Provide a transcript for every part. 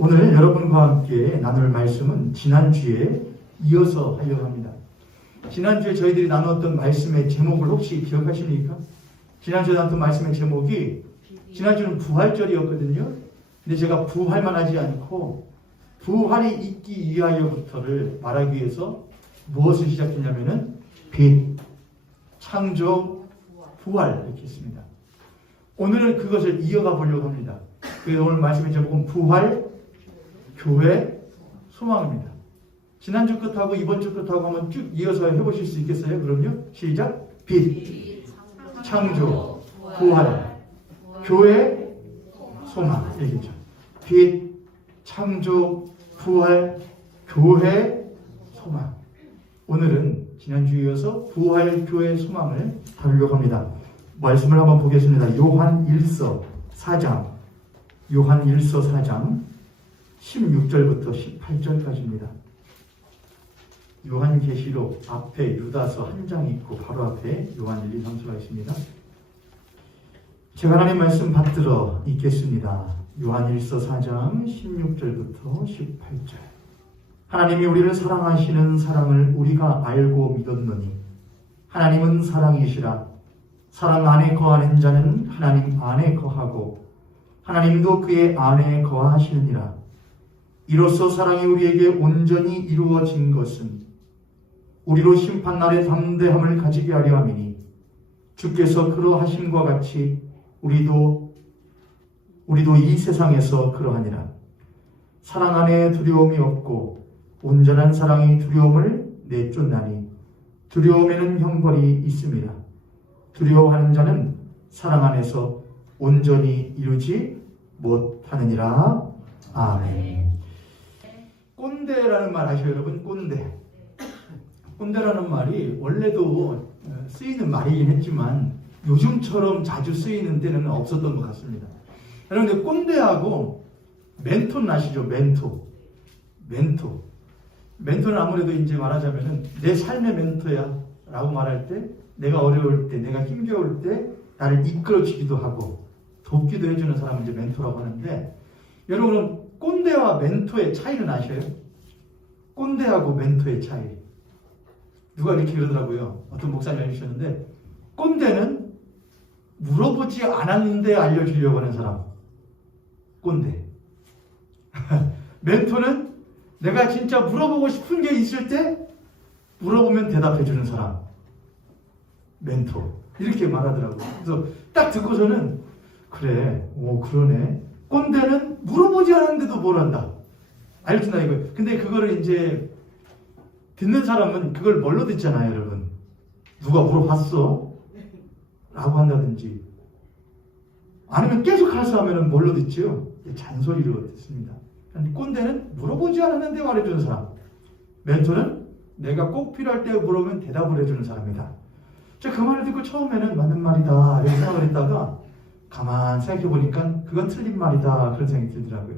오늘 여러분과 함께 나눌 말씀은 지난주에 이어서 하려고 합니다. 지난주에 저희들이 나눴던 말씀의 제목을 혹시 기억하십니까? 지난주에 나눴던 말씀의 제목이 지난주는 부활절이었거든요. 근데 제가 부활만 하지 않고 부활이 있기 위하여부터를 말하기 위해서 무엇을 시작했냐면은 빛, 창조, 부활 이렇게 했습니다. 오늘은 그것을 이어가 보려고 합니다. 그래서 오늘 말씀의 제목은 부활, 교회, 소망입니다. 지난주 끝하고 이번 주 끝하고 한번 쭉 이어서 해보실 수 있겠어요? 그럼요. 시작. 빛, 창조, 부활, 교회, 소망. 얘기죠. 빛, 창조, 부활, 교회, 소망. 오늘은 지난주에 이어서 부활, 교회, 소망을 다루려고 합니다. 말씀을 한번 보겠습니다. 요한 1서 4장, 요한 1서 4장 16절부터 18절까지입니다. 요한계시록 앞에 유다서 한 장 있고 바로 앞에 요한 1, 2, 3서가 있습니다. 제가 하나님 말씀 받들어 읽겠습니다. 요한 1서 4장 16절부터 18절. 하나님이 우리를 사랑하시는 사랑을 우리가 알고 믿었노니 하나님은 사랑이시라. 사랑 안에 거하는 자는 하나님 안에 거하고 하나님도 그의 안에 거하시느니라. 이로써 사랑이 우리에게 온전히 이루어진 것은 우리로 심판날의 담대함을 가지게 하려 함이니 주께서 그러하심과 같이 우리도 이 세상에서 그러하니라. 사랑 안에 두려움이 없고 온전한 사랑이 두려움을 내쫓나니 두려움에는 형벌이 있습니다. 두려워하는 자는 사랑 안에서 온전히 이루지 못하느니라. 아멘. 꼰대라는 말 아시죠, 여러분? 꼰대. 꼰대라는 말이 원래도 쓰이는 말이긴 했지만 요즘처럼 자주 쓰이는 때는 없었던 것 같습니다. 여러분들 꼰대하고 멘토는 아시죠? 멘토는 아무래도 이제 말하자면은 내 삶의 멘토야 라고 말할 때 내가 어려울 때, 내가 힘겨울 때 나를 이끌어주기도 하고 돕기도 해주는 사람을 이제 멘토라고 하는데, 여러분은 꼰대와 멘토의 차이는 아셔요? 꼰대하고 멘토의 차이. 누가 이렇게 그러더라고요. 어떤 목사님이 해주셨는데, 꼰대는 물어보지 않았는데 알려주려고 하는 사람. 꼰대. 멘토는 내가 진짜 물어보고 싶은 게 있을 때 물어보면 대답해주는 사람. 멘토. 이렇게 말하더라고요. 그래서 딱 듣고서는 그래, 그러네. 꼰대는 물어보지 않았는데도 뭘 한다. 알겠나 이거. 근데 그거를 이제 듣는 사람은 그걸 뭘로 듣잖아요, 여러분. 누가 물어봤어? 라고 한다든지. 아니면 계속 하면은 뭘로 듣지요? 잔소리로 듣습니다. 꼰대는 물어보지 않았는데 말해주는 사람. 멘토는 내가 꼭 필요할 때 물어보면 대답을 해주는 사람이다. 제가 그 말을 듣고 처음에는 맞는 말이다 이렇게 생각을 했다가 가만 생각해보니까 그건 틀린 말이다 그런 생각이 들더라고요.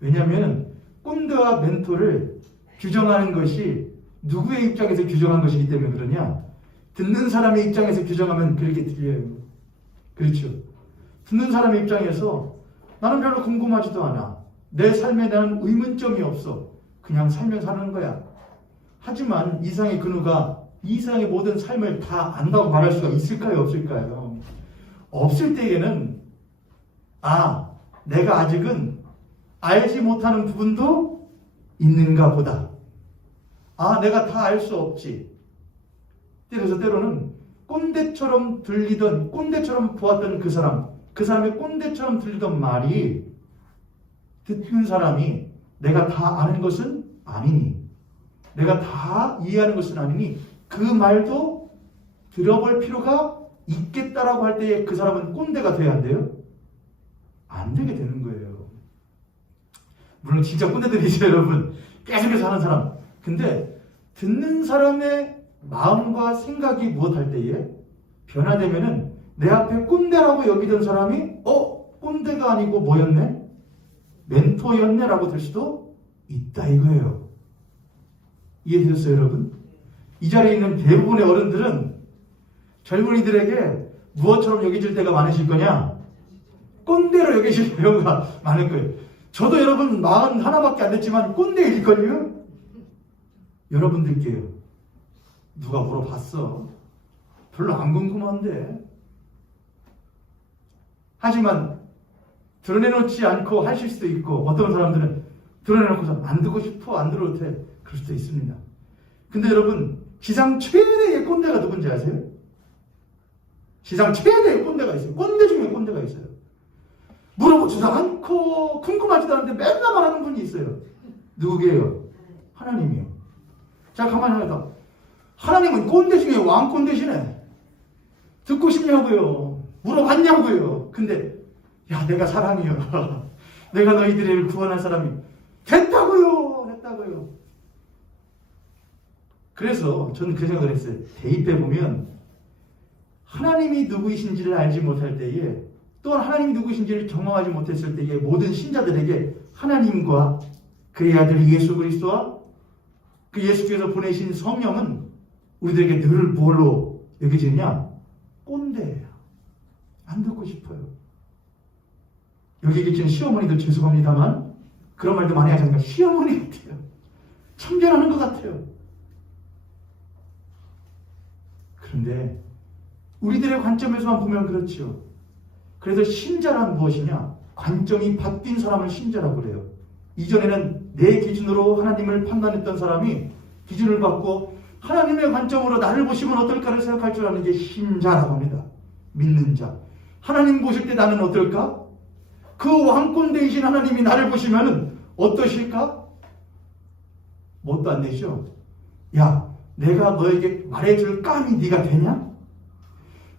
왜냐하면 꼰대와 멘토를 규정하는 것이 누구의 입장에서 규정한 것이기 때문에 그러냐? 듣는 사람의 입장에서 규정하면 그렇게 들려요. 그렇죠? 듣는 사람의 입장에서 나는 별로 궁금하지도 않아. 내 삶에 나는 의문점이 없어. 그냥 살면 사는 거야. 하지만 이상의 근우가 이상의 모든 삶을 다 안다고 말할 수가 있을까요? 없을까요? 없을 때에는 내가 아직은 알지 못하는 부분도 있는가 보다. 내가 다 알 수 없지. 그래서 때로는 꼰대처럼 들리던, 꼰대처럼 보았던 그 사람의 꼰대처럼 들리던 말이 듣는 사람이 내가 다 아는 것은 아니니, 내가 다 이해하는 것은 아니니 그 말도 들어볼 필요가 있겠다라고 할 때에 그 사람은 꼰대가 돼야 안 돼요? 안 되게 되는 거예요. 물론 진짜 꼰대들이죠, 여러분. 계속해서 하는 사람. 근데 듣는 사람의 마음과 생각이 무엇할 때에 변화되면은 내 앞에 꼰대라고 여기던 사람이 꼰대가 아니고 뭐였네? 멘토였네 라고 될 수도 있다 이거예요. 이해되셨어요, 여러분? 이 자리에 있는 대부분의 어른들은 젊은이들에게 무엇처럼 여겨질 때가 많으실 거냐? 꼰대로 여겨질 경우가 많을 거예요. 저도 여러분 41밖에 안 됐지만 꼰대일걸요? 여러분들께요. 누가 물어봤어? 별로 안 궁금한데. 하지만 드러내놓지 않고 하실 수도 있고, 어떤 사람들은 드러내놓고서 안 듣고 싶어, 안 들어도 돼. 그럴 수도 있습니다. 근데 여러분, 지상 최대의 꼰대가 누군지 아세요? 지상 최대의 꼰대가 있어요. 꼰대 중에 꼰대가 있어요. 물어보지도 않고 궁금하지도 않은데 맨날 말하는 분이 있어요. 누구게요? 하나님이요. 자, 가만히 하다. 하나님은 꼰대 중에 왕꼰대시네. 듣고 싶냐고요. 물어봤냐고요. 근데 야, 내가 사랑이요. 내가 너희들을 구원할 사람이 됐다고요. 됐다고요. 그래서 저는 그 생각을 했어요. 대입해 보면 하나님이 누구이신지를 알지 못할 때에, 또한 하나님이 누구이신지를 경험하지 못했을 때에 모든 신자들에게 하나님과 그의 아들 예수 그리스도와 그 예수께서 보내신 성령은 우리들에게 늘 뭘로 여겨지느냐? 꼰대예요. 안 듣고 싶어요. 여기 계신 시어머니들 죄송합니다만 그런 말도 많이 하잖아요. 시어머니 같아요. 참견하는 것 같아요. 그런데 우리들의 관점에서만 보면 그렇죠. 그래서 신자란 무엇이냐? 관점이 바뀐 사람을 신자라고 그래요. 이전에는 내 기준으로 하나님을 판단했던 사람이 기준을 받고 하나님의 관점으로 나를 보시면 어떨까를 생각할 줄 아는 게 신자라고 합니다. 믿는 자. 하나님 보실 때 나는 어떨까? 그 왕꼰대이신 하나님이 나를 보시면 어떠실까? 뭣도 안 되죠. 야, 내가 너에게 말해줄 감이 네가 되냐?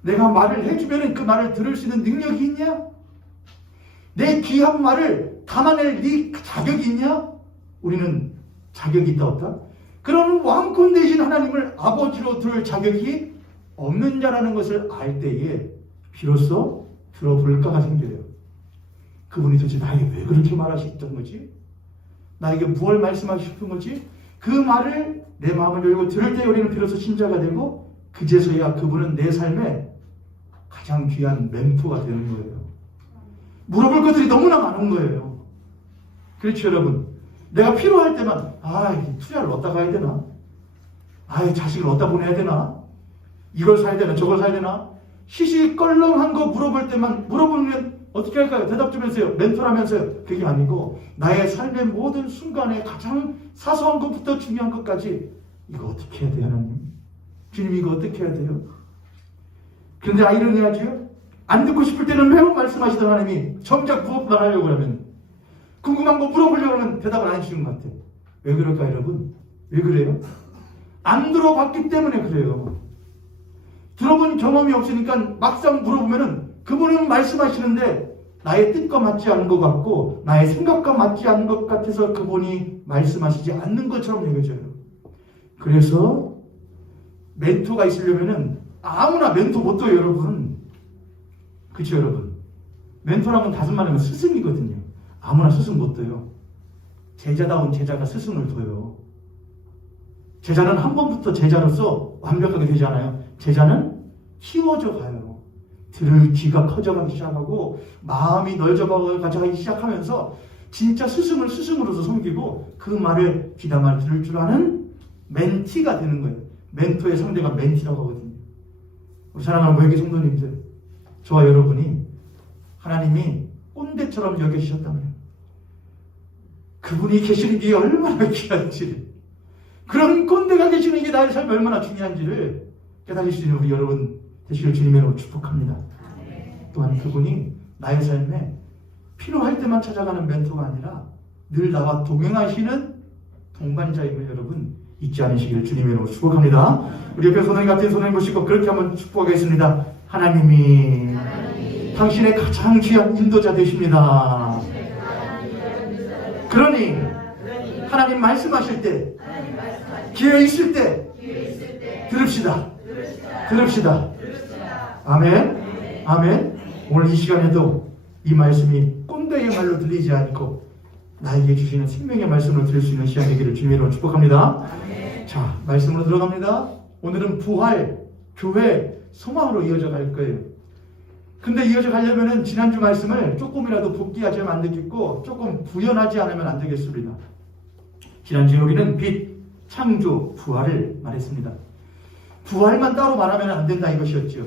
내가 말을 해주면 그 말을 들을 수 있는 능력이 있냐? 내 귀한 말을 담아낼 네 자격이 있냐? 우리는 자격이 있다 없다? 그런 왕꼰대이신 하나님을 아버지로 들을 자격이 없는 자라는 것을 알 때에 비로소 들어볼까가 생겨요. 그분이 도대체 나에게 왜 그렇게 말하셨던 거지? 나에게 무엇을 말씀하고 싶은 거지? 그 말을 내 마음을 열고 들을 때 우리는 비로소 신자가 되고, 그제서야 그분은 내 삶에 가장 귀한 멘토가 되는 거예요. 물어볼 것들이 너무나 많은 거예요. 그렇죠, 여러분? 내가 필요할 때만 투자를 어디다 가야 되나? 자식을 어디다 보내야 되나? 이걸 사야 되나? 저걸 사야 되나? 시시껄렁한 거 물어볼 때만 물어보면 어떻게 할까요? 대답 좀 해주세요. 멘토라면서요. 그게 아니고 나의 삶의 모든 순간에 가장 사소한 것부터 중요한 것까지 이거 어떻게 해야 돼요, 하나님? 주님 이거 어떻게 해야 돼요? 그런데 아이러니하죠? 안 듣고 싶을 때는 매우 말씀하시던 하나님이 정작 무엇만 하려고 하면, 궁금한 거 물어보려고 하면 대답을 안 해주는 것 같아요. 왜 그럴까요, 여러분? 왜 그래요? 안 들어봤기 때문에 그래요. 들어본 경험이 없으니까 막상 물어보면은 그분은 말씀하시는데 나의 뜻과 맞지 않은 것 같고 나의 생각과 맞지 않은 것 같아서 그분이 말씀하시지 않는 것처럼 여겨져요. 그래서 멘토가 있으려면은 아무나 멘토 못 둬요, 여러분. 그렇죠, 여러분? 멘토라면 다섯 말하면 스승이거든요. 아무나 스승 못 둬요. 제자다운 제자가 스승을 둬요. 제자는 한 번부터 제자로서 완벽하게 되지 않아요. 제자는 키워져 가요. 들을 귀가 커져가기 시작하고 마음이 넓어가기 시작하면서 진짜 스승을 스승으로서 섬기고 그 말을 귀담아 들을 줄 아는 멘티가 되는 거예요. 멘토의 상대가 멘티라고 하거든요. 우리 사랑하는 외계 성도님들, 저와 여러분이 하나님이 꼰대처럼 여겨주셨다면 그분이 계시는 게 얼마나 귀한지, 그런 꼰대가 계시는 게 나의 삶이 얼마나 중요한지를 깨달을 수 있는 우리 여러분 되시길 주님의 이름으로 축복합니다. 또한 그분이 나의 삶에 필요할 때만 찾아가는 멘토가 아니라 늘 나와 동행하시는 동반자임을 여러분 잊지 않으시길 주님의 이름으로 축복합니다. 우리 옆에 선생님 같은 선생님 보시고 그렇게 한번 축복하겠습니다. 하나님이 당신의 가장 귀한 인도자 되십니다. 그러니 하나님 말씀하실 때, 기회 있을 때 들읍시다. 들읍시다. 아멘. 아멘. 오늘 이 시간에도 이 말씀이 꼰대의 말로 들리지 않고 나에게 주시는 생명의 말씀을 들을 수 있는 시간 되기를 주님으로 축복합니다. 자, 말씀으로 들어갑니다. 오늘은 부활, 교회, 소망으로 이어져 갈 거예요. 근데 이어져 가려면은 지난주 말씀을 조금이라도 복기하지 안 되겠고 조금 부연하지 않으면 안 되겠습니다. 지난주에 우리는 빛, 창조, 부활을 말했습니다. 부활만 따로 말하면 안 된다 이것이었죠.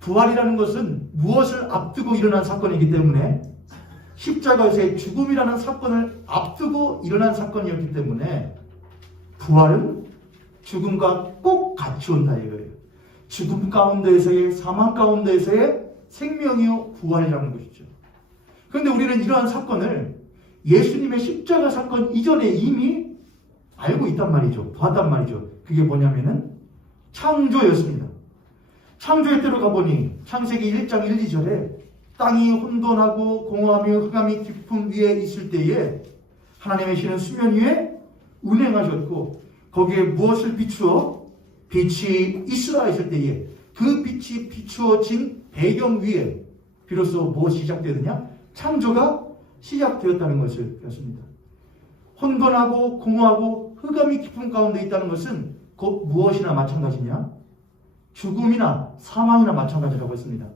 부활이라는 것은 무엇을 앞두고 일어난 사건이기 때문에 십자가에서의 죽음이라는 사건을 앞두고 일어난 사건이었기 때문에 부활은 죽음과 꼭 같이 온다 이거예요. 죽음 가운데에서의 사망 가운데에서의 생명이요 부활이라는 것이죠. 그런데 우리는 이러한 사건을 예수님의 십자가 사건 이전에 이미 알고 있단 말이죠. 봤단 말이죠. 그게 뭐냐면은 창조였습니다. 창조의 때로 가보니 창세기 1장 1, 2절에 땅이 혼돈하고 공허하며 흑암이 깊음 위에 있을 때에 하나님의 신은 수면 위에 운행하셨고 거기에 무엇을 비추어 빛이 있으라 했을 때에 그 빛이 비추어진 배경 위에 비로소 무엇이 시작되느냐? 창조가 시작되었다는 것을 배웠습니다. 혼돈하고 공허하고 흑암이 깊은 가운데 있다는 것은 곧 무엇이나 마찬가지냐? 죽음이나 사망이나 마찬가지라고 했습니다.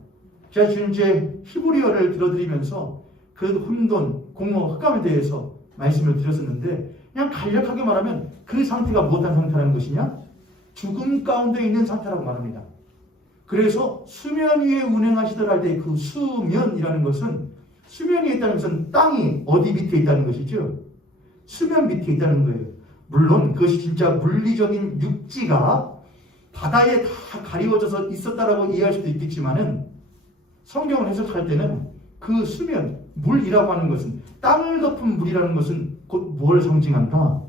제가 지금 이제 히브리어를 들어드리면서 그 혼돈, 공허, 흑암에 대해서 말씀을 드렸었는데 그냥 간략하게 말하면 그 상태가 무엇한 상태라는 것이냐? 죽음 가운데 있는 상태라고 말합니다. 그래서 수면 위에 운행하시더라 할 때 그 수면이라는 것은 수면 위에 있다는 것은 땅이 어디 밑에 있다는 것이죠. 수면 밑에 있다는 거예요. 물론 그것이 진짜 물리적인 육지가 바다에 다 가리워져서 있었다라고 이해할 수도 있겠지만은 성경을 해석할 때는 그 수면, 물이라고 하는 것은 땅을 덮은 물이라는 것은 곧 뭘 상징한다?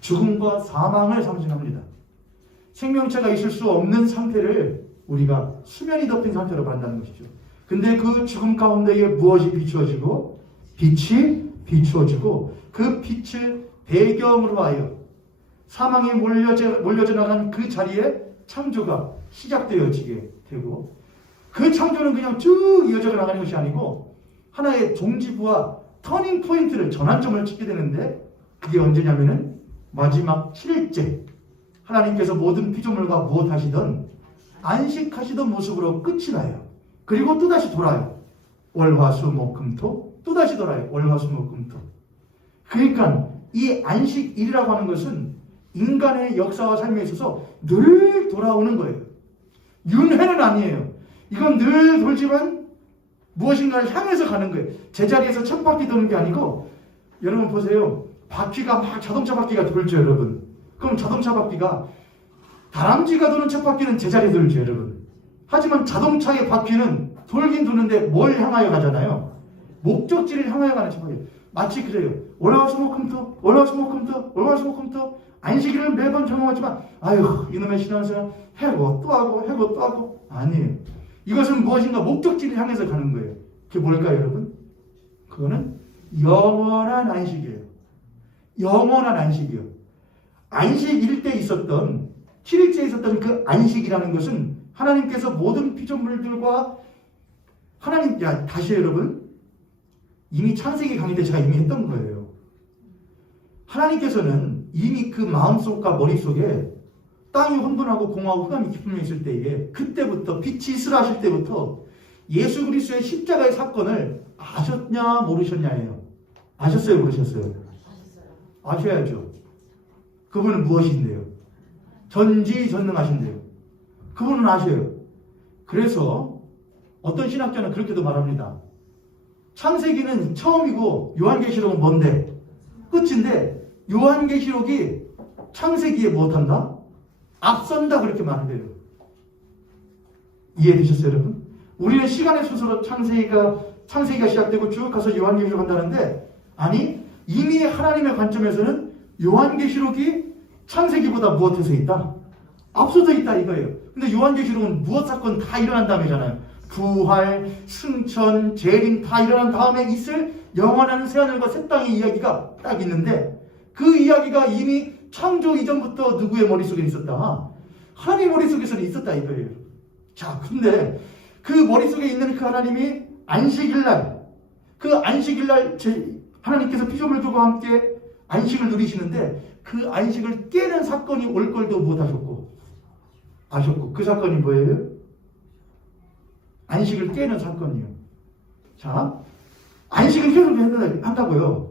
죽음과 사망을 상징합니다. 생명체가 있을 수 없는 상태를 우리가 수면이 덮인 상태로 말한다는 것이죠. 근데 그 죽음 가운데에 무엇이 비추어지고 빛이 비추어지고 그 빛을 배경으로 하여 사망이 몰려져 나간 그 자리에 창조가 시작되어지게 되고 그 창조는 그냥 쭉 이어져 나가는 것이 아니고 하나의 종지부와 터닝 포인트를 전환점을 찍게 되는데 그게 언제냐면은 마지막 7일째 하나님께서 모든 피조물과 무엇 하시던 안식하시던 모습으로 끝이 나요. 그리고 또다시 돌아요. 월화수목금토 또다시 돌아요. 월화수목금토. 그러니까 이 안식일이라고 하는 것은 인간의 역사와 삶에 있어서 늘 돌아오는 거예요. 윤회는 아니에요. 이건 늘 돌지만 무엇인가를 향해서 가는 거예요. 제자리에서 첫 바퀴 도는 게 아니고 여러분 보세요. 바퀴가 막 자동차 바퀴가 돌죠 여러분. 그럼 자동차 바퀴가 다람쥐가 도는 첫 바퀴는 제자리에 돌죠 여러분. 하지만 자동차의 바퀴는 돌긴 도는데 뭘 향하여 가잖아요. 목적지를 향하여 가는 첫 바퀴. 마치 그래요. 월화수목금토 월화수목금토 월화수목금토 안식일을 매번 정하지만 아유 이놈의 신앙생활 해고 또 하고 해고 또 하고 아니에요. 이것은 무엇인가 목적지를 향해서 가는 거예요. 그게 뭘까요 여러분? 그거는 영원한 안식이에요. 영원한 안식이요. 안식일 때 있었던 7일째에 있었던 그 안식이라는 것은 하나님께서 모든 피조물들과 다시 여러분 이미 창세기 강의 때 제가 이미 했던 거예요. 하나님께서는 이미 그 마음속과 머릿속에 땅이 혼돈하고 공허하고 흑암이 깊음에 있을 때에 그때부터 빛이 있으라 하실 때부터 예수 그리스도의 십자가의 사건을 아셨냐 모르셨냐예요. 아셨어요 모르셨어요? 아셔야죠. 그분은 무엇인데요? 전지전능하신데요. 그분은 아셔요. 그래서 어떤 신학자는 그렇게도 말합니다. 창세기는 처음이고 요한계시록은 뭔데? 끝인데 요한계시록이 창세기에 무엇한다? 앞선다 그렇게 말해요. 이해되셨어요 여러분? 우리는 시간의 순서로 창세기가 시작되고 쭉 가서 요한계시록 한다는데 아니 이미 하나님의 관점에서는 요한계시록이 창세기보다 무엇해서 있다? 앞서져 있다 이거예요. 근데 요한계시록은 무엇 사건 다 일어난 다음이잖아요. 부활, 승천, 재림 다 일어난 다음에 있을 영원한 새하늘과 새 땅의 이야기가 딱 있는데 그 이야기가 이미 창조 이전부터 누구의 머릿속에 있었다? 하나님 머릿속에서는 있었다 이거예요. 자, 근데 그 머릿속에 있는 그 하나님이 안식일날 그 안식일날 하나님께서 피조물들과 함께 안식을 누리시는데 그 안식을 깨는 사건이 올 걸도 못하셨고 아셨고 그 사건이 뭐예요? 안식을 깨는 사건이에요. 자, 안식은 계속 한다고요.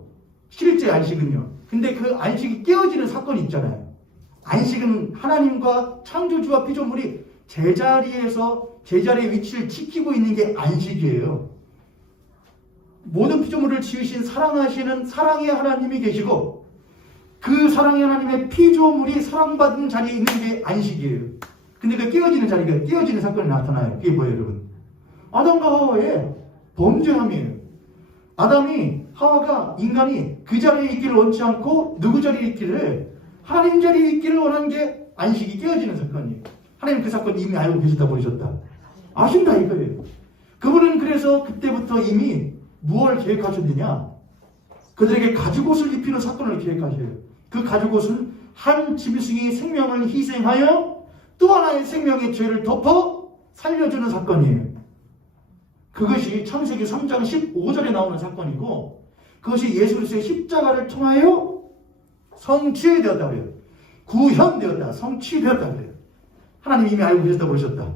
7일째 안식은요. 근데 그 안식이 깨어지는 사건이 있잖아요. 안식은 하나님과 창조주와 피조물이 제자리의 위치를 지키고 있는 게 안식이에요. 모든 피조물을 지으신 사랑하시는 사랑의 하나님이 계시고 그 사랑의 하나님의 피조물이 사랑받는 자리에 있는 게 안식이에요. 근데 그 깨어지는 자리가 깨어지는 사건이 나타나요. 그게 뭐예요, 여러분? 아담과 하와의 범죄함이에요. 아담이 하와가 인간이 그 자리에 있기를 원치 않고 누구 자리에 있기를 하나님 자리에 있기를 원한 게 안식이 깨어지는 사건이에요. 하나님 그 사건 이미 알고 계셨다 버리셨다. 아신다 이거예요. 그분은 그래서 그때부터 이미 무엇을 계획하셨느냐? 그들에게 가죽옷을 입히는 사건을 계획하셔요. 그 가죽옷은 한 짐승이 생명을 희생하여 또 하나의 생명의 죄를 덮어 살려주는 사건이에요. 그것이 창세기 3장 15절에 나오는 사건이고 그것이 예수 그리스도의 십자가를 통하여 성취되었다 그래요. 구현되었다, 성취되었다 그래요. 하나님 이미 알고 계셨다 그러셨다.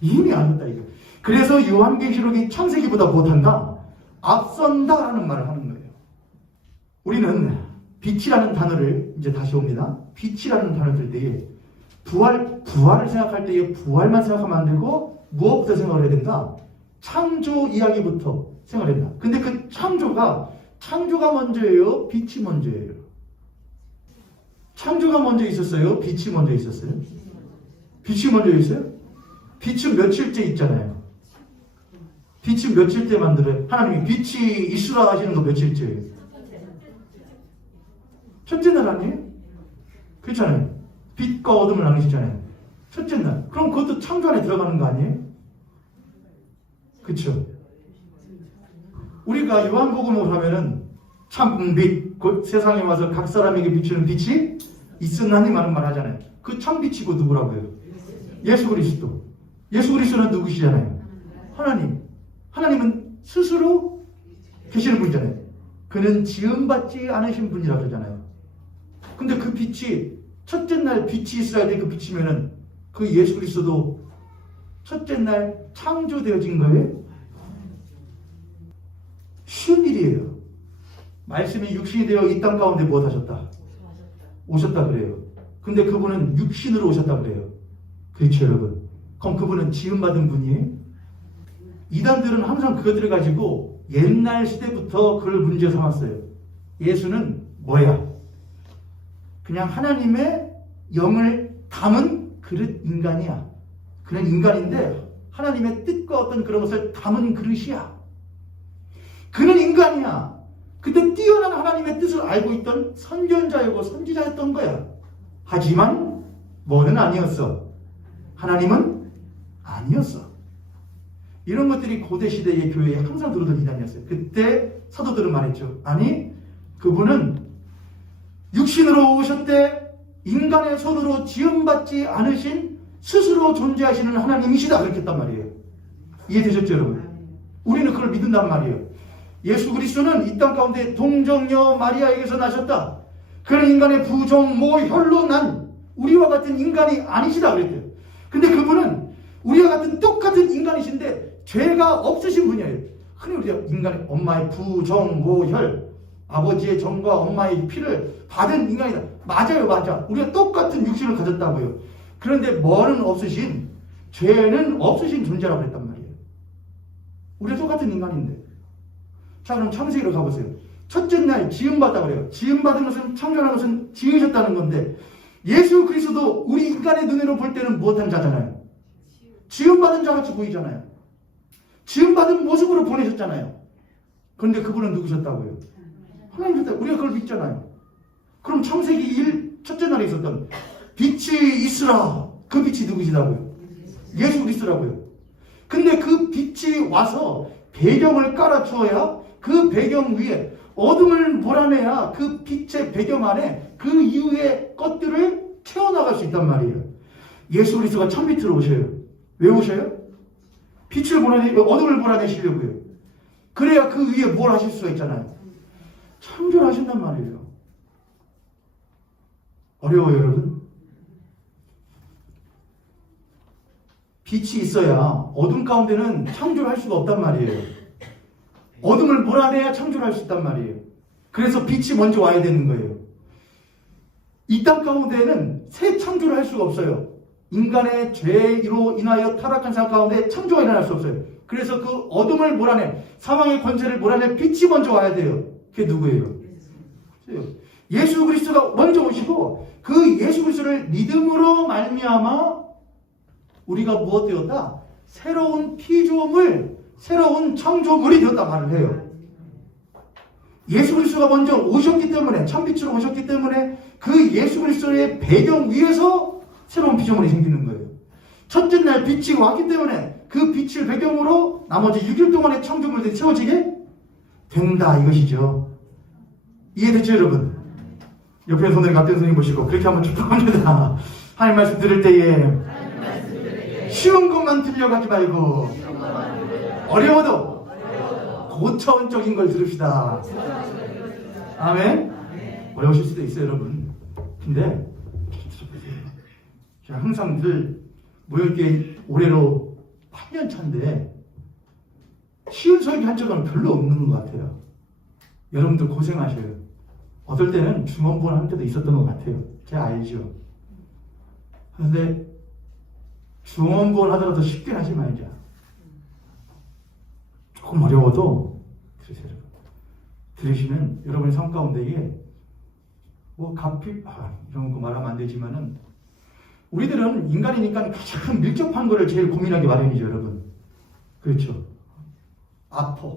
이미 아셨다 이거. 그래서 요한계시록이 창세기보다 못한다, 앞선다라는 말을 하는 거예요. 우리는 빛이라는 단어를 이제 다시 옵니다. 빛이라는 단어를 들 때에 부활을 생각할 때에 부활만 생각하면 안 되고 무엇부터 생각을 해야 된다? 창조 이야기부터 생각을 해야 된다. 근데 그 창조가 먼저예요? 빛이 먼저예요? 창조가 먼저 있었어요? 빛이 먼저 있었어요? 빛이 먼저 있어요? 빛은 며칠째 있잖아요. 빛은 며칠째 만들어요? 하나님이 빛이 있으라 하시는 거 며칠째예요? 첫째 날 아니에요? 그렇잖아요. 빛과 어둠을 나누시잖아요. 첫째 날. 그럼 그것도 창조 안에 들어가는 거 아니에요? 그렇죠. 우리가 요한복음을 하면은 참빛, 곧 세상에 와서 각 사람에게 비추는 빛이 있었나니 하는 말 하잖아요. 그 참빛이고 누구라고요? 예수 그리스도. 예수 그리스도는 누구시잖아요? 하나님. 하나님은 스스로 계시는 분이잖아요. 그는 지음받지 않으신 분이라고 그러잖아요. 근데 그 빛이 첫째 날 빛이 있어야 돼. 그 빛이면은 그 예수 그리스도도 첫째 날 창조되어진 거예요? 쉬운 일이에요. 말씀이 육신이 되어 이 땅 가운데 무엇 하셨다? 오셨다 그래요. 근데 그분은 육신으로 오셨다 그래요. 그렇죠 여러분. 그럼 그분은 지음받은 분이에요? 이단들은 항상 그것들을 가지고 옛날 시대부터 그걸 문제 삼았어요. 예수는 뭐야? 그냥 하나님의 영을 담은 그릇 인간이야. 그는 인간인데 하나님의 뜻과 어떤 그런 것을 담은 그릇이야. 그는 인간이야. 그때 뛰어난 하나님의 뜻을 알고 있던 선견자이고 선지자였던 거야. 하지만 뭐는 아니었어. 하나님은 아니었어. 이런 것들이 고대 시대의 교회에 항상 들어오던 이단이었어요. 그때 사도들은 말했죠. 아니, 그분은 육신으로 오셨대. 인간의 손으로 지음받지 않으신 스스로 존재하시는 하나님이시다. 그렇게 했단 말이에요. 이해되셨죠 여러분? 우리는 그걸 믿는단 말이에요. 예수 그리스도는 이 땅 가운데 동정녀 마리아에게서 나셨다. 그는 인간의 부정모혈로 난 우리와 같은 인간이 아니시다 그랬대요. 근데 그분은 우리와 같은 똑같은 인간이신데 죄가 없으신 분이에요. 흔히 우리가 인간의 엄마의 부정모혈, 아버지의 정과 엄마의 피를 받은 인간이다. 맞아요, 맞아. 우리가 똑같은 육신을 가졌다고요. 그런데 뭐는 없으신, 죄는 없으신 존재라고 그랬단 말이에요. 우리가 똑같은 인간인데. 자, 그럼 창세기로 가보세요. 첫째 날 지음받다 그래요. 지음받은 것은, 창조한 것은 지으셨다는 건데, 예수 그리스도도 우리 인간의 눈으로 볼 때는 무엇한 자잖아요. 지음받은 자같이 보이잖아요. 지음받은 모습으로 보내셨잖아요. 그런데 그분은 누구셨다고요? 하나님이셨다. 우리가 그걸 믿잖아요. 그럼 창세기 1 첫째 날에 있었던 빛이 있으라. 그 빛이 누구시다고요? 예수 그리스도라고요. 근데 그 빛이 와서 배경을 깔아주어야 그 배경 위에 어둠을 몰아내야 그 빛의 배경 안에 그 이후의 것들을 채워나갈 수 있단 말이에요. 예수 그리스도가 참빛으로 오셔요. 왜 오셔요? 빛을 어둠을 몰아내시려고요. 그래야 그 위에 뭘 하실 수가 있잖아요. 창조를 하신단 말이에요. 어려워요 여러분? 빛이 있어야 어둠 가운데는 창조를 할 수가 없단 말이에요. 어둠을 몰아내야 창조를 할 수 있단 말이에요. 그래서 빛이 먼저 와야 되는 거예요. 이 땅 가운데는 새 창조를 할 수가 없어요. 인간의 죄로 인하여 타락한 삶 가운데 창조가 일어날 수 없어요. 그래서 그 어둠을 몰아내, 사망의 권세를 몰아낼 빛이 먼저 와야 돼요. 그게 누구예요? 예수 그리스도가 먼저 오시고 그 예수 그리스도를 믿음으로 말미암아 우리가 무엇 되었다? 새로운 피조물, 새로운 창조물이 되었다 말을 해요. 예수 그리스도가 먼저 오셨기 때문에, 참빛으로 오셨기 때문에 그 예수 그리스도의 배경 위에서 새로운 피조물이 생기는 거예요. 첫째 날 빛이 왔기 때문에 그 빛을 배경으로 나머지 6일 동안의 창조물들이 세워지게 된다 이것이죠. 이해됐죠 여러분? 옆에 손을 같은 손님 보시고 그렇게 한번 축복합니다. 하나님 말씀 들을 때에 쉬운 것만 들려가지 말고 어려워도 고차원적인 걸 들읍시다. 아멘? 어려우실 수도 있어요 여러분. 근데 제가 항상 늘 모여있게 올해로 8년 차인데 쉬운 설교 한 적은 별로 없는 것 같아요. 여러분들 고생하셔요. 어떨 때는 중원본 할 때도 있었던 것 같아요. 제가 알죠. 그런데 중원본 하더라도 쉽게 하지 말자. 조금 어려워도 들으세요. 들으시면 여러분의 삶 가운데에 뭐 가필 이런 거 말하면 안 되지만은 우리들은 인간이니까 가장 밀접한 거를 제일 고민하기 마련이죠, 여러분. 그렇죠? 아파.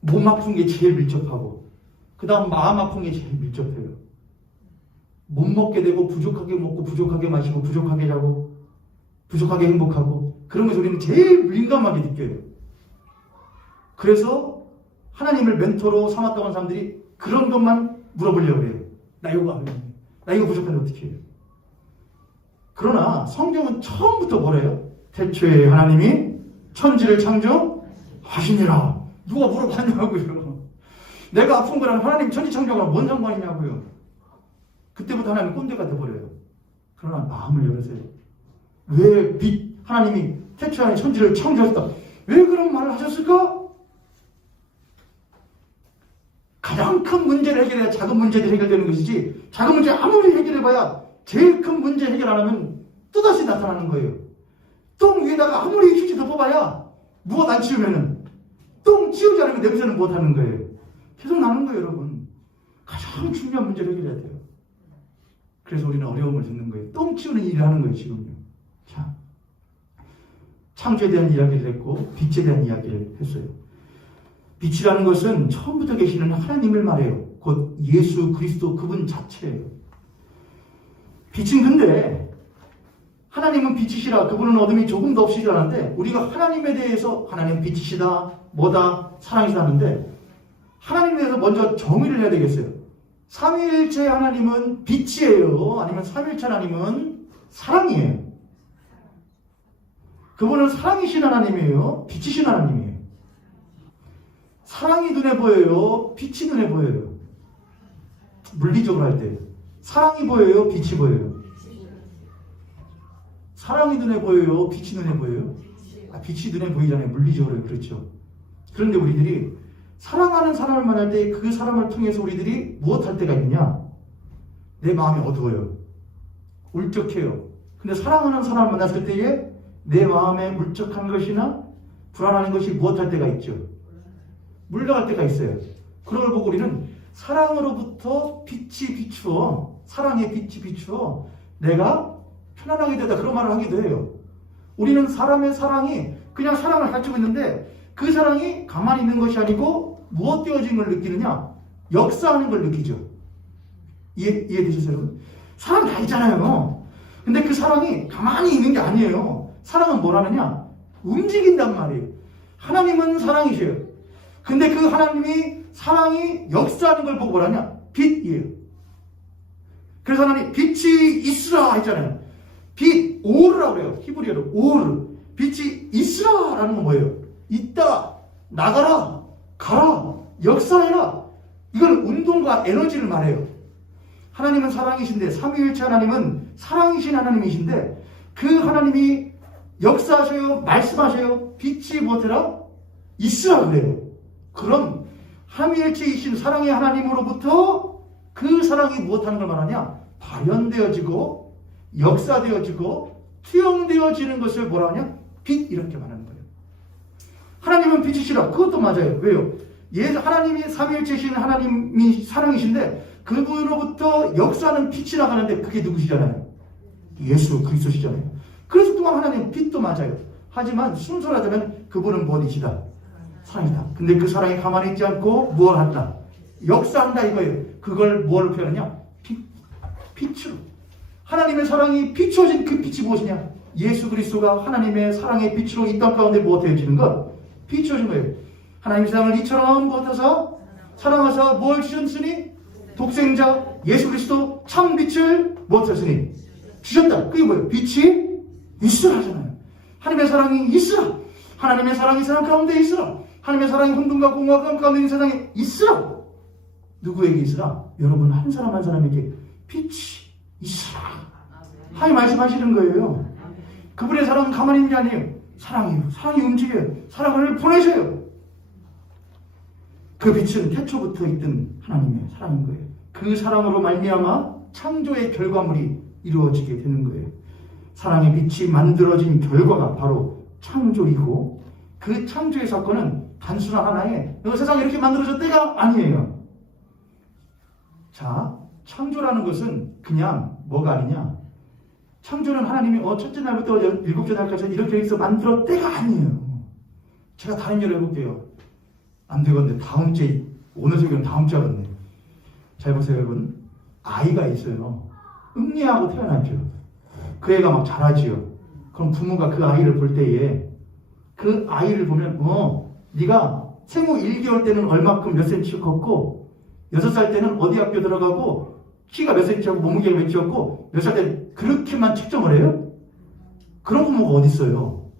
몸 아픈 게 제일 밀접하고, 그 다음 마음 아픈 게 제일 밀접해요. 못 먹게 되고, 부족하게 먹고, 부족하게 마시고, 부족하게 자고, 부족하게 행복하고, 그런 것을 우리는 제일 민감하게 느껴요. 그래서 하나님을 멘토로 삼았다고 하는 사람들이 그런 것만 물어보려고 해요. 나 이거 안 해. 나 이거 부족한데 어떻게 해요? 그러나 성경은 처음부터 뭐래요? 태초에 하나님이 천지를 창조하시니라. 누가 물어봤냐고요. 내가 아픈 거랑 하나님 천지 창조하고는 뭔 상관이냐고요. 그때부터 하나님 꼰대가 돼버려요. 그러나 마음을 열으세요. 왜 하나님이 태초에 하나님 천지를 창조하셨다. 왜 그런 말을 하셨을까? 가장 큰 문제를 해결해야 작은 문제들이 해결되는 것이지, 작은 문제 아무리 해결해봐야 제일 큰 문제 해결 안 하면 또다시 나타나는 거예요. 똥 위에다가 아무리 휴지 덮어봐야 무엇 안 치우면은, 똥 치우지 않으면 냄새는 못 하는 거예요. 계속 나는 거예요, 여러분. 가장 중요한 문제를 해결해야 돼요. 그래서 우리는 어려움을 듣는 거예요. 똥 치우는 일을 하는 거예요, 지금요. 자, 창조에 대한 이야기를 했고, 빛에 대한 이야기를 했어요. 빛이라는 것은 처음부터 계시는 하나님을 말해요. 곧 예수 그리스도 그분 자체예요. 빛은 근데 하나님은 빛이시라, 그분은 어둠이 조금도 없으시라는데, 우리가 하나님에 대해서 하나님 빛이시다, 뭐다, 사랑이시다 하는데, 하나님에 대해서 먼저 정의를 해야 되겠어요. 삼위일체 하나님은 빛이에요? 아니면 삼위일체 하나님은 사랑이에요? 그분은 사랑이신 하나님이에요? 빛이신 하나님이에요? 사랑이 눈에 보여요? 빛이 눈에 보여요? 물리적으로 할 때 사랑이 보여요? 빛이 보여요? 사랑이 눈에 보여요? 빛이 눈에 보여요? 빛이 눈에 보이잖아요. 물리적으로. 그렇죠. 그런데 우리들이 사랑하는 사람을 만날 때 그 사람을 통해서 우리들이 무엇 할 때가 있느냐? 내 마음이 어두워요. 울적해요. 근데 사랑하는 사람을 만났을 때에 내 마음에 울적한 것이나 불안한 것이 무엇 할 때가 있죠? 물러갈 때가 있어요. 그걸 보고 우리는 사랑으로부터 빛이 비추어, 사랑의 빛이 비추어 내가 편안하게 되다, 그런 말을 하기도 해요. 우리는 사람의 사랑이 그냥 사랑을 가지고 있는데 그 사랑이 가만히 있는 것이 아니고 무엇 되어진 걸 느끼느냐? 역사하는 걸 느끼죠. 이해되셨어요, 여러분? 사랑 다 있잖아요. 근데 그 사랑이 가만히 있는 게 아니에요. 사랑은 뭘 하느냐? 움직인단 말이에요. 하나님은 사랑이세요. 근데 그 하나님이 사랑이 역사하는 걸 보고 뭐라냐? 빛이에요. 그래서 하나님 빛이 있으라 했잖아요. 빛, 오르라고 그래요. 히브리어로 오르. 빛이 있으라라는 건 뭐예요? 있다, 나가라, 가라, 역사해라. 이건 운동과 에너지를 말해요. 하나님은 사랑이신데, 삼위일체 하나님은 사랑이신 하나님이신데, 그 하나님이 역사하셔요, 말씀하셔요, 빛이 못해라 있으라 그래요. 그럼 삼위일체이신 사랑의 하나님으로부터 그 사랑이 무엇하는 걸 말하냐? 발현되어지고 역사되어지고 투영되어지는 것을 뭐라 하냐? 빛, 이렇게 말하는 거예요. 하나님은 빛이시라. 그것도 맞아요. 왜요? 하나님이 삼위일체이신 하나님이 사랑이신데 그분으로부터 역사하는 빛이라고 하는데 그게 누구시잖아요? 예수 그리스도시잖아요. 그래서 또한 하나님 빛도 맞아요. 하지만 순서라자면 그분은 무엇이시다? 사랑이다. 근데 그 사랑이 가만히 있지 않고 무엇을 한다? 역사한다 이거예요. 그걸 뭐를 표현하냐? 빛으로. 하나님의 사랑이 비추어진 그 빛이 무엇이냐? 예수 그리스도가 하나님의 사랑의 빛으로 이 땅 가운데 무엇되어지는 것? 비추어진 거예요. 하나님 세상을 이처럼 무엇하사 사랑하사 뭘 주셨으니? 독생자 예수 그리스도 참 빛을 무엇하셨으니? 주셨다. 그게 뭐예요? 빛이 있으라 하잖아요. 하나님의 사랑이 있으라. 하나님의 사랑이 세상 가운데 있으라. 하나님의 사랑이 혼돈과 공허함 가운데 있는 세상에 있으라. 누구에게 있으라? 여러분 한 사람 한 사람에게 빛이 있으라. 하나님 말씀하시는 거예요. 그분의 사랑은 가만히 있는 게 아니에요. 사랑이에요. 사랑이 움직여요. 사랑을 보내셔요. 그 빛은 태초부터 있던 하나님의 사랑인 거예요. 그 사랑으로 말미암아 창조의 결과물이 이루어지게 되는 거예요. 사랑의 빛이 만들어진 결과가 바로 창조이고 그 창조의 사건은 단순한 하나의 세상이 이렇게 만들어졌대가 아니에요. 자, 창조라는 것은 그냥 뭐가 아니냐? 창조는 하나님이 첫째 날부터 일곱째 날까지 이렇게 해서 만들었대가 아니에요. 제가 다른 예를 해볼게요. 안 되겠네. 다음 주에, 오늘 설교는 다음 주에 하겠네. 잘 보세요, 여러분. 아이가 있어요. 응애하고 태어났죠. 그 애가 막 자라지요. 그럼 부모가 그 아이를 볼 때에 그 아이를 보면, 네가 생후 1개월 때는 얼마큼 몇 센치 컸고, 6살 때는 어디 학교 들어가고, 키가 몇 센치하고 몸무게가 몇 킬로였고, 몇 살 때 그렇게만 측정을 해요? 그런 부모가 어디 있어요?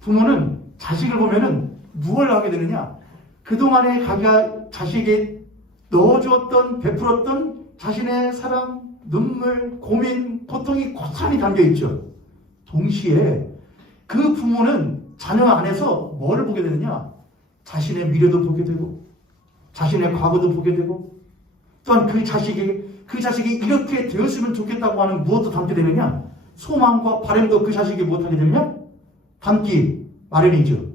부모는 자식을 보면은 무엇을 하게 되느냐? 그동안에 자기가 자식에게 넣어주었던, 베풀었던 자신의 사랑, 눈물, 고민, 고통이 고스란히 담겨있죠. 동시에 그 부모는 자녀 안에서 뭐를 보게 되느냐? 자신의 미래도 보게 되고 자신의 과거도 보게 되고 또한 그 자식이 이렇게 되었으면 좋겠다고 하는 무엇도 담게 되느냐? 소망과 바람도 그 자식이 무엇하게 되느냐? 담기 마련이죠.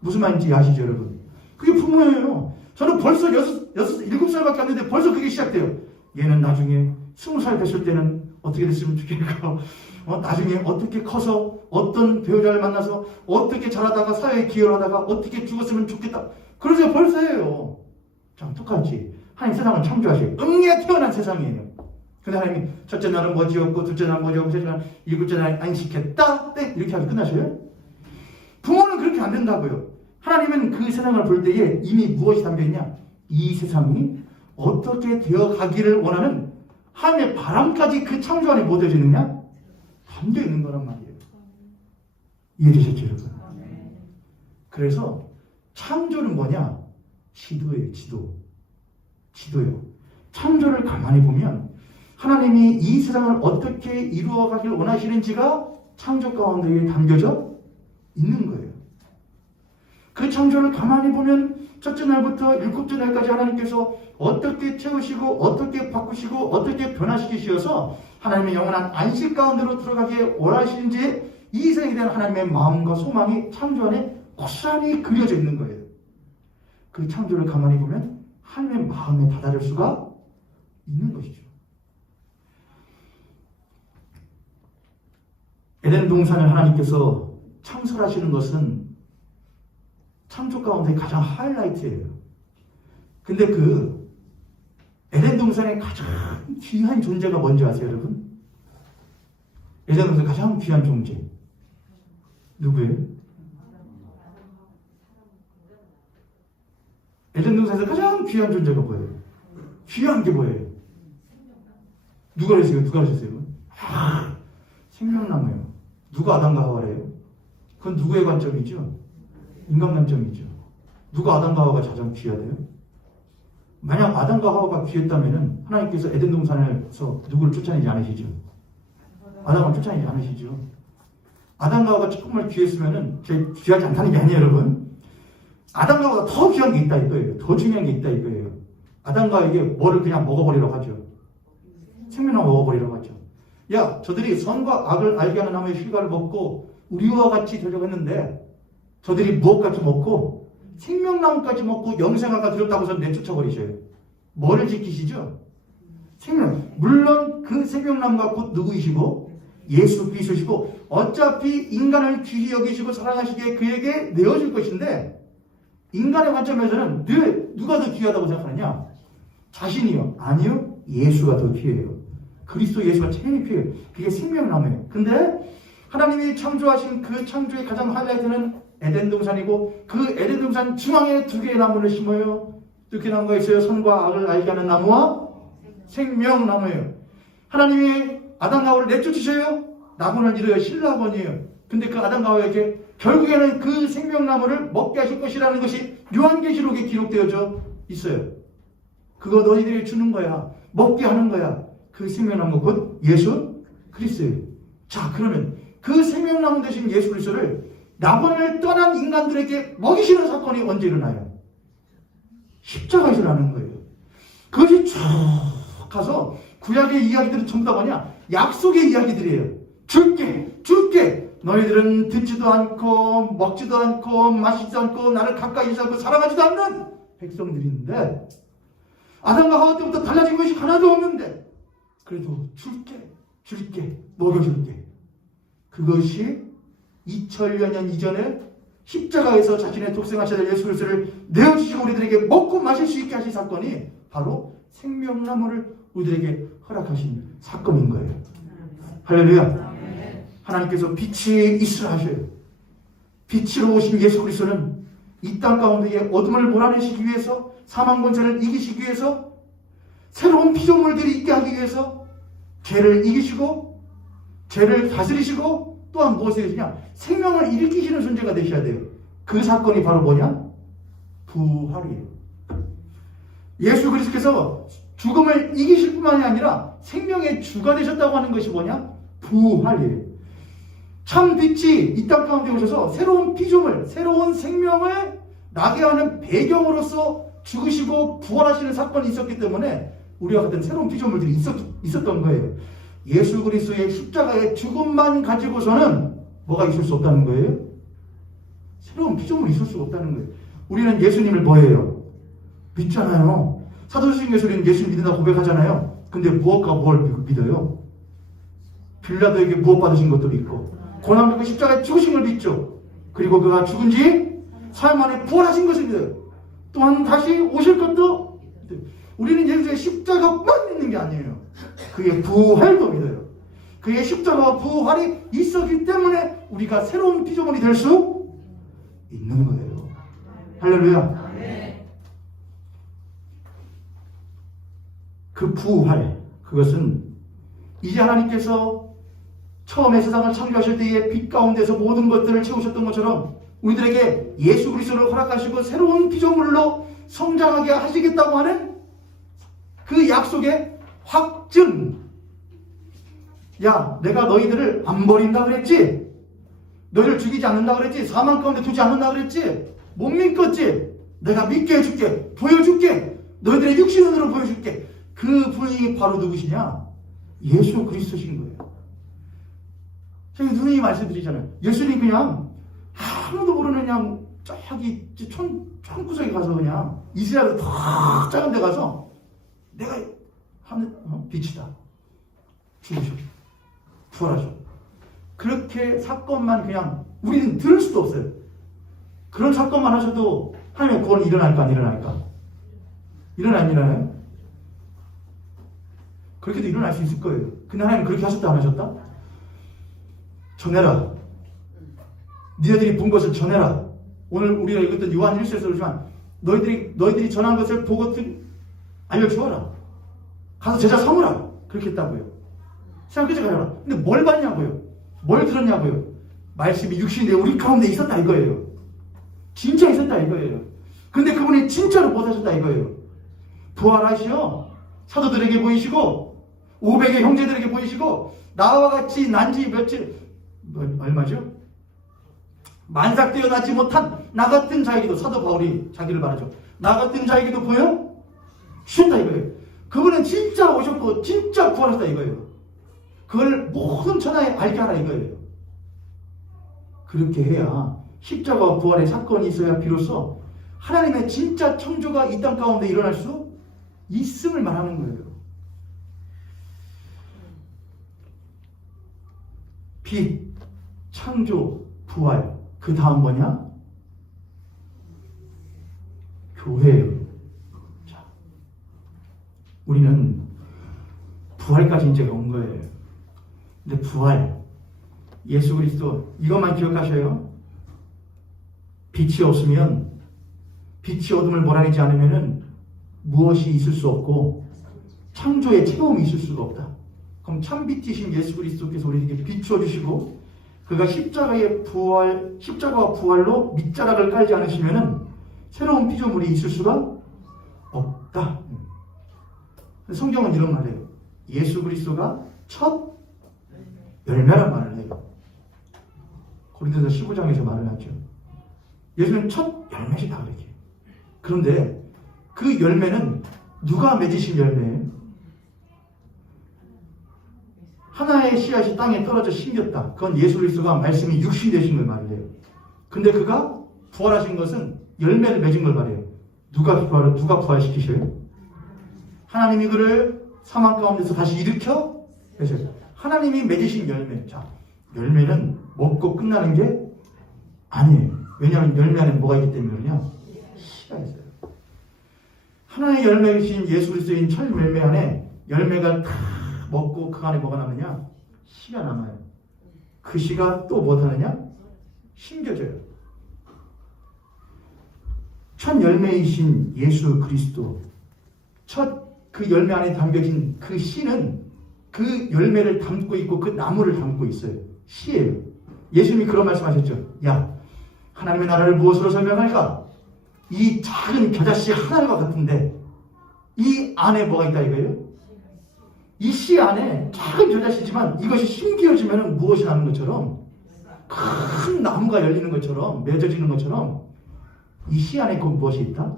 무슨 말인지 아시죠, 여러분? 그게 부모예요. 저는 벌써 7살밖에 안 됐는데 벌써 그게 시작돼요. 얘는 나중에 20살 됐을 때는 어떻게 됐으면 좋겠고, 나중에 어떻게 커서 어떤 배우자를 만나서 어떻게 자라다가 사회에 기여를 하다가 어떻게 죽었으면 좋겠다. 그러세요. 벌써 해요. 참 똑같이 하나님 세상을 창조하셔요. 응애 태어난 세상이에요. 근데 하나님이 첫째 날은 뭐 지었고 둘째 날은 뭐 지었고 셋째 날 일곱째 날 안식했다. 네, 이렇게 하면 끝나셔요? 부모는 그렇게 안 된다고요. 하나님은 그 세상을 볼 때에 이미 무엇이 담겨있냐? 이 세상이 어떻게 되어가기를 원하는 하나님의 바람까지 그 창조 안에 뭐 되어지느냐? 담겨있는 거란 말이에요. 이해되셨죠, 여러분? 그래서 창조는 뭐냐? 지도예요, 지도요. 창조를 가만히 보면 하나님이 이 세상을 어떻게 이루어가길 원하시는지가 창조 가운데에 담겨져 있는 거예요. 그 창조를 가만히 보면 첫째 날부터 일곱째 날까지 하나님께서 어떻게 채우시고 어떻게 바꾸시고 어떻게 변화시키셔서 하나님의 영원한 안식 가운데로 들어가기에 원하시는지 이 세상에 대한 하나님의 마음과 소망이 창조 안에 고스란히 그려져 있는 거예요. 그 창조를 가만히 보면 하나님의 마음에 다다를 수가 있는 것이죠. 에덴 동산을 하나님께서 창설하시는 것은 창조 가운데 가장 하이라이트예요. 근데 그 에덴 동산의 가장 귀한 존재가 뭔지 아세요, 여러분? 에덴 동산의 가장 귀한 존재 누구예요? 에덴 동산에서 가장 귀한 존재가 뭐예요? 귀한 게 뭐예요? 누가 하셨어요? 생명나무예요. 누가 아담과 하와래요? 그건 누구의 관점이죠? 인간 관점이죠. 누가 아담과 하와가 가장 귀하대요? 만약 아담과 하와가 귀했다면 하나님께서 에덴 동산에서 누구를 쫓아내지 않으시죠? 아담을 쫓아내지 않으시죠. 아담과 하와가 조금만 귀했으면은, 귀하지 않다는 게 아니에요, 여러분. 아담과 하와가 더 귀한 게 있다 이거예요. 더 중요한 게 있다 이거예요. 아담과 하와에게 뭐를 그냥 먹어버리라고 하죠. 생명나무 먹어버리라고 하죠. 야, 저들이 선과 악을 알게 하는 나무의 실과를 먹고 우리와 같이 되려고 했는데, 저들이 무엇까지 먹고 생명나무까지 먹고 영생아가 되었다고 해서 내쫓아버리셔요. 뭐를 지키시죠? 생명. 물론 그 생명나무가 곧 누구이시고 예수 그리스도시고 어차피 인간을 귀히 여기시고 사랑하시기에 그에게 내어줄 것인데, 인간의 관점에서는 늘 누가 더 귀하다고 생각하느냐? 자신이요? 아니요. 예수가 더 귀해요. 그리스도 예수가 제일 귀해요. 그게 생명나무예요. 근데 하나님이 창조하신 그 창조의 가장 하이라이트는 에덴 동산이고, 그 에덴 동산 중앙에 두 개의 나무를 심어요. 두 개의 나무가 있어요. 선과 악을 알게 하는 나무와 생명나무예요. 하나님이 아담과 하와를 내쫓으셔요. 낙원을 이루어 신라원이에요. 근데 그 아담과 하와에게 결국에는 그 생명나무를 먹게 하실 것이라는 것이 요한계시록에 기록되어져 있어요. 그거 너희들이 주는 거야. 먹게 하는 거야. 그 생명나무 곧 예수 그리스도예요. 자, 그러면 그 생명나무 되신 예수 그리스도를 낙원을 떠난 인간들에게 먹이시는 사건이 언제 일어나요? 십자가에서 일어나는 거예요. 그것이 쭉 가서 구약의 이야기들은 전부 다 뭐냐? 약속의 이야기들이에요. 줄게. 너희들은 듣지도 않고 먹지도 않고 마시지도 않고 나를 가까이서 않고 사랑하지도 않는 백성들인데, 아담과 하와 때부터 달라진 것이 하나도 없는데 그래도 줄게, 먹여줄게. 그것이 2000여 년 이전에 십자가에서 자신의 독생하신 예수 그리스도를 내어주시고 우리들에게 먹고 마실 수 있게 하신 사건이 바로 생명나무를 우리들에게 허락하신 사건인 거예요. 할렐루야. 하나님께서 빛이 있으라 하셔요. 빛으로 오신 예수 그리스도는 이 땅 가운데에 어둠을 몰아내시기 위해서, 사망 권세를 이기시기 위해서, 새로운 피조물들이 있게 하기 위해서 죄를 이기시고 죄를 다스리시고 또한 무엇을 하시냐? 생명을 일으키시는 존재가 되셔야 돼요. 그 사건이 바로 뭐냐? 부활이에요. 예수 그리스도께서 죽음을 이기실 뿐만이 아니라 생명의 주가 되셨다고 하는 것이 뭐냐? 부활이에요. 참 빛이 이 땅 가운데 오셔서 새로운 피조물, 새로운 생명을 나게 하는 배경으로서 죽으시고 부활하시는 사건이 있었기 때문에 우리와 같은 새로운 피조물들이 있었던 거예요. 예수 그리스도의 십자가의 죽음만 가지고서는 뭐가 있을 수 없다는 거예요? 새로운 피조물이 있을 수가 없다는 거예요. 우리는 예수님을 뭐예요? 믿잖아요. 사도행전 예수님 예수님 믿는다 고백하잖아요. 근데 무엇과 뭘 믿어요? 빌라도에게 무엇 받으신 것도 믿고, 고난 받고 십자가에 죽으신 걸 믿죠. 그리고 그가 죽은 지 사흘 만에 부활하신 것을 믿어요. 또한 다시 오실 것도 믿어요. 우리는 예수의 십자가만 믿는 게 아니에요. 그의 부활도 믿어요. 그의 십자가와 부활이 있었기 때문에 우리가 새로운 피조물이 될 수 있는 거예요. 할렐루야. 그 부활, 그것은 이제 하나님께서 처음에 세상을 창조하실 때에 빛 가운데서 모든 것들을 채우셨던 것처럼 우리들에게 예수 그리스도를 허락하시고 새로운 피조물로 성장하게 하시겠다고 하는 그 약속의 확증. 야, 내가 너희들을 안 버린다 그랬지? 너희를 죽이지 않는다 그랬지? 사망 가운데 두지 않는다 그랬지? 못 믿겠지? 내가 믿게 해줄게. 보여줄게. 너희들의 육신으로 보여줄게. 그 분이 바로 누구시냐? 예수 그리스도신 거예요. 저희 누님이 말씀드리잖아요. 예수님 그냥 아무도 모르는 그냥 저기 촌구석에 가서 그냥 이스라엘 더 작은 데 가서 내가 하는 빛이다. 죽으셔. 부활하셔. 그렇게 사건만 그냥 우리는 들을 수도 없어요. 그런 사건만 하셔도 하나님의 구원이 일어날까 안 일어날까? 안 일어나요? 그렇게도 일어날 수 있을 거예요. 근데 하나님 그렇게 하셨다 안 하셨다? 전해라. 니네들이 본 것을 전해라. 오늘 우리가 읽었던 요한 1서에서 그러지만 너희들이 전한 것을 보고 알려주어라. 가서 제자 삼으라. 그렇게 했다고요. 세상 끝에 가라. 근데 뭘 봤냐고요? 뭘 들었냐고요? 말씀이 육신이 되어 우리 가운데 있었다 이거예요. 진짜 있었다 이거예요. 근데 그분이 진짜로 못 하셨다 이거예요. 부활하시어 사도들에게 보이시고 500의 형제들에게 보이시고 나와 같이 난지 며칠 얼마죠? 만삭되어 나지 못한 나 같은 자에게도 사도 바울이 자기를 말하죠. 나 같은 자에게도 보여? 쉽다 이거예요. 그분은 진짜 오셨고 진짜 부활하셨다 이거예요. 그걸 모든 천하에 알게 하라 이거예요. 그렇게 해야 십자가와 부활의 사건이 있어야 비로소 하나님의 진짜 창조가 이 땅 가운데 일어날 수 있음을 말하는 거예요. 빛, 창조, 부활. 그 다음 뭐냐? 교회예요. 자, 우리는 부활까지 이제 온 거예요. 근데 부활, 예수 그리스도 이것만 기억하셔요. 빛이 없으면, 빛이 어둠을 몰아내지 않으면 무엇이 있을 수 없고 창조의 체험이 있을 수가 없다. 그럼 참빛이신 예수 그리스도께서 우리에게 비추어 주시고 그가 십자가와 부활로 밑자락을 깔지 않으시면은 새로운 피조물이 있을 수가 없다. 성경은 이런 말이에요. 예수 그리스도가 첫 열매란 말을 해요. 고린도서 15장에서 말을 하죠. 예수는 첫 열매시다 그렇게. 그런데 그 열매는 누가 맺으신 열매예요? 하나의 씨앗이 땅에 떨어져 심겼다. 그건 예수 그리스도가 말씀이 육신 되신 걸 말해요. 근데 그가 부활하신 것은 열매를 맺은 걸 말해요. 누가 부활시키셔요? 하나님이 그를 사망 가운데서 다시 일으켜 내셔요. 하나님이 맺으신 열매. 자, 열매는 먹고 끝나는 게 아니에요. 왜냐하면 열매 안에 뭐가 있기 때문이냐? 씨가 있어요. 하나의 열매이신 예수 그리스도인 첫 열매 안에 열매가 다 먹고 그 안에 뭐가 남느냐? 씨가 남아요. 그 씨가 또 못하느냐? 심겨져요. 첫 열매이신 예수 그리스도, 첫 그 열매 안에 담겨진 그 씨는 그 열매를 담고 있고 그 나무를 담고 있어요. 씨예요. 예수님이 그런 말씀하셨죠. 야, 하나님의 나라를 무엇으로 설명할까? 이 작은 겨자씨 하나가 같은데 이 안에 뭐가 있다 이거예요? 이 씨 안에 작은 겨자씨지만 이것이 심기어지면 무엇이 나는 것처럼 큰 나무가 열리는 것처럼 맺어지는 것처럼 이 씨 안에 곧 무엇이 있다?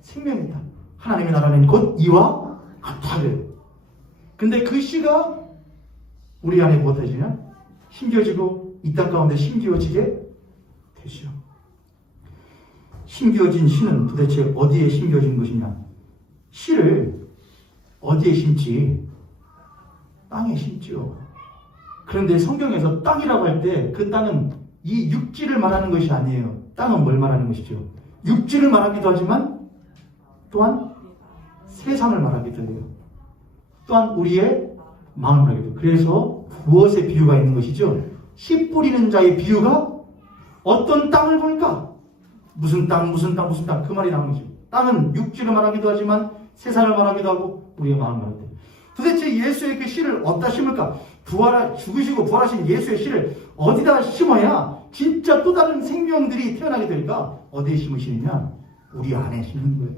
생명이 있다. 하나님의 나라는 곧 이와 같다래요. 근데 그 씨가 우리 안에 무엇해지냐? 심겨지고 이 땅 가운데 심겨지게 되죠. 심겨진 씨는 도대체 어디에 심겨진 것이냐? 씨를 어디에 심지? 땅에 심지요. 그런데 성경에서 땅이라고 할 때 그 땅은 이 육지를 말하는 것이 아니에요. 땅은 뭘 말하는 것이죠? 육지를 말하기도 하지만 또한 세상을 말하기도 해요. 또한 우리의 마음을 말하기도 해요. 그래서 무엇의 비유가 있는 것이죠? 씨 뿌리는 자의 비유가 어떤 땅을 볼까? 무슨 땅 그 말이 나오는 거죠. 땅은 육지를 말하기도 하지만 세상을 말하기도 하고 우리의 마음을 말하기도 해요. 도대체 예수의 그 씨를 어디다 심을까? 죽으시고 부활하신 예수의 씨를 어디다 심어야 진짜 또 다른 생명들이 태어나게 될까? 어디에 심으시느냐? 우리 안에 심는 거예요.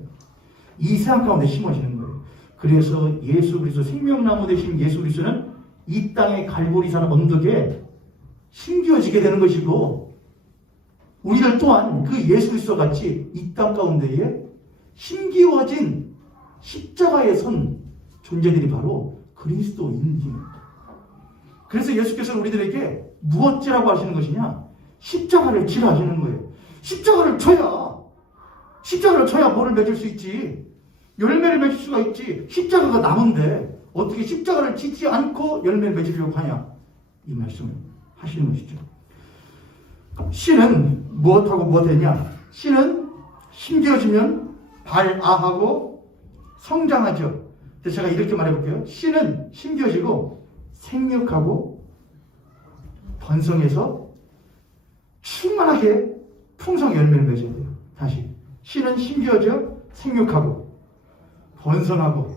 이 세상 가운데 심으시는 거예요. 그래서 예수 그리스도 생명나무 되신 예수 그리스도는 이 땅의 갈보리산 언덕에 심겨지게 되는 것이고 우리들 또한 그 예수 그리스도 같이 이 땅 가운데에 심기워진 십자가에 선 존재들이 바로 그리스도인입니다. 그래서 예수께서는 우리들에게 무엇지라고 하시는 것이냐? 십자가를 지라 하시는 거예요. 십자가를 쳐야 뭐를 맺을 수 있지? 열매를 맺을 수가 있지. 십자가가 남은데 어떻게 십자가를 지지 않고 열매를 맺으려고 하냐? 이 말씀을 하시는 것이죠. 씨는 무엇하고 무엇하냐? 씨는 심겨지면 발아하고 성장하죠. 그래서 제가 이렇게 말해볼게요. 씨는 심겨지고 생육하고 번성해서 충만하게 풍성 열매를 맺어야 돼요. 다시 씨는 심겨져 생육하고 번성하고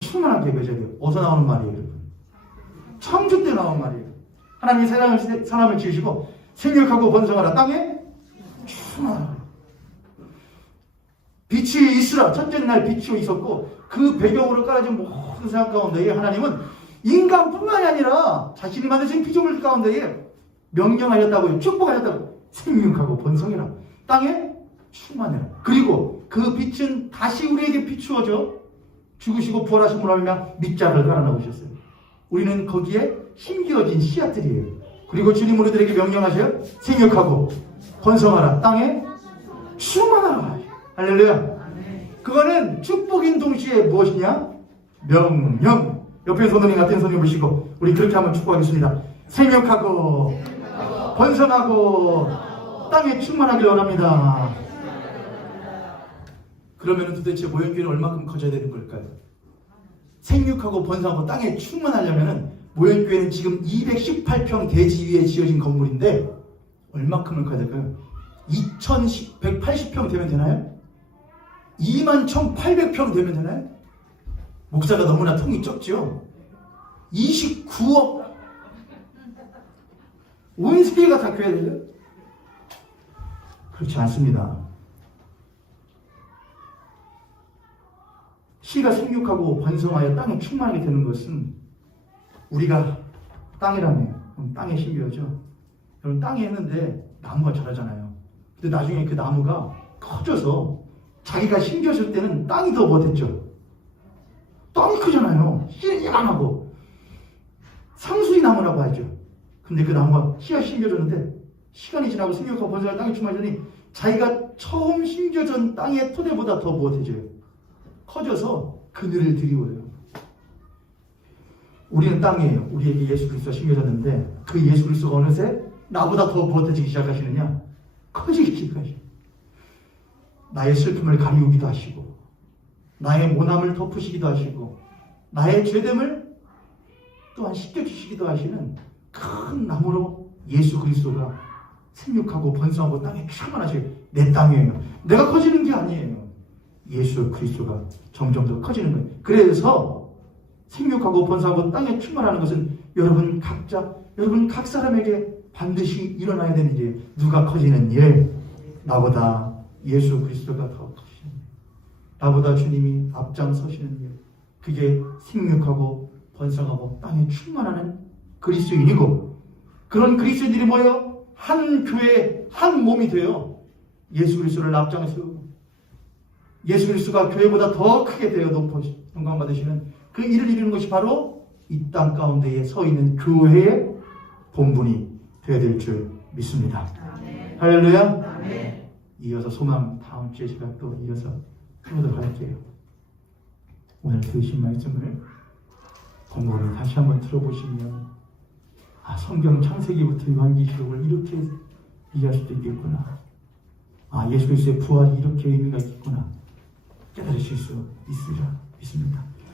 충만하게 맺어야 돼요. 어디서 나오는 말이에요, 여러분? 창조 때 나온 말이에요. 하나님이 사람을 지으시고 생육하고 번성하라 땅에 충만하라. 빛이 있으라. 첫째 날 빛이 있었고 그 배경으로 깔아진 모든 세상 가운데에 하나님은 인간뿐만이 아니라 자신이 만드신 피조물 가운데에 명령하셨다고요. 축복하셨다고. 생육하고 번성해라. 땅에 충만해라. 그리고 그 빛은 다시 우리에게 비추어져 죽으시고 부활하심으로 말미암아 밑자락을 깔아놓으셨어요. 우리는 거기에 심겨진 씨앗들이에요. 그리고 주님 우리들에게 명령하셔요. 생육하고 번성하라. 땅에 충만하라. 할렐루야. 그거는 축복인 동시에 무엇이냐? 명령. 옆에 손님 같은 손님 보시고 우리 그렇게 한번 축복하겠습니다. 생육하고 번성하고 땅에 충만하길 원합니다. 그러면 도대체 모형교회는 얼마큼 커져야 되는 걸까요? 생육하고 번성하고 땅에 충만하려면 모형교회는 지금 218평 대지 위에 지어진 건물인데 얼마큼을 커야 될까요? 2180평 되면 되나요? 21,800평 되면 되나요? 목사가 너무나 통이 적죠? 29억 온 세계가 다 교회야 되죠? 그렇지 않습니다. 씨가 생육하고 번성하여 땅에 충만하게 되는 것은 우리가 땅이라며 땅에 심겨져. 여러분 땅에 했는데 나무가 자라잖아요. 근데 나중에 그 나무가 커져서 자기가 심겨질 때는 땅이 더 못했죠. 땅이 크잖아요. 씨는 이만하고 상수리 나무라고 하죠. 근데 그 나무가 씨가 심겨졌는데 시간이 지나고 생육하고 번성하여 땅에 충만해지니 자기가 처음 심겨진 땅의 토대보다 더 못해져요. 커져서 그늘을 드리워요. 우리는 땅이에요. 우리에게 예수 그리스도가 심겨졌는데 그 예수 그리스도가 어느새 나보다 더 못해지기 시작하시느냐? 커지기 시작하시고 나의 슬픔을 가리우기도 하시고 나의 모남을 덮으시기도 하시고 나의 죄됨을 또한 씻겨주시기도 하시는 큰 나무로 예수 그리스도가 생육하고 번성하고 땅에 충만하시고 내 땅이에요. 내가 커지는 게 아니에요. 예수 그리스도가 점점 더 커지는 거예요. 그래서 생육하고 번성하고 땅에 충만하는 것은 여러분 각 사람에게 반드시 일어나야 되는 일. 누가 커지는 일? 나보다 예수 그리스도가 더 커지는 일. 나보다 주님이 앞장서시는 일. 그게 생육하고 번성하고 땅에 충만하는 그리스도인이고 그런 그리스도인들이 모여 한 교회 한 몸이 되어 예수 그리스도를 앞장에 세우고 예수 그리스도가 교회보다 더 크게 되어 영광 받으시는 그 일을 이루는 것이 바로 이 땅 가운데에 서 있는 교회의 본분이 되어야 될 줄 믿습니다. 아멘. 할렐루야. 아멘. 이어서 소망 다음 주에 제가 또 이어서 해보도록 할게요. 오늘 들으신 말씀을 곰곰이 다시 한번 들어보시면 성경 창세기부터 요한계시록을 이렇게 이해할 수도 있겠구나. 예수 그리스도의 부활이 이렇게 의미가 있겠구나. 깨달으실 수 있으리라 믿습니다.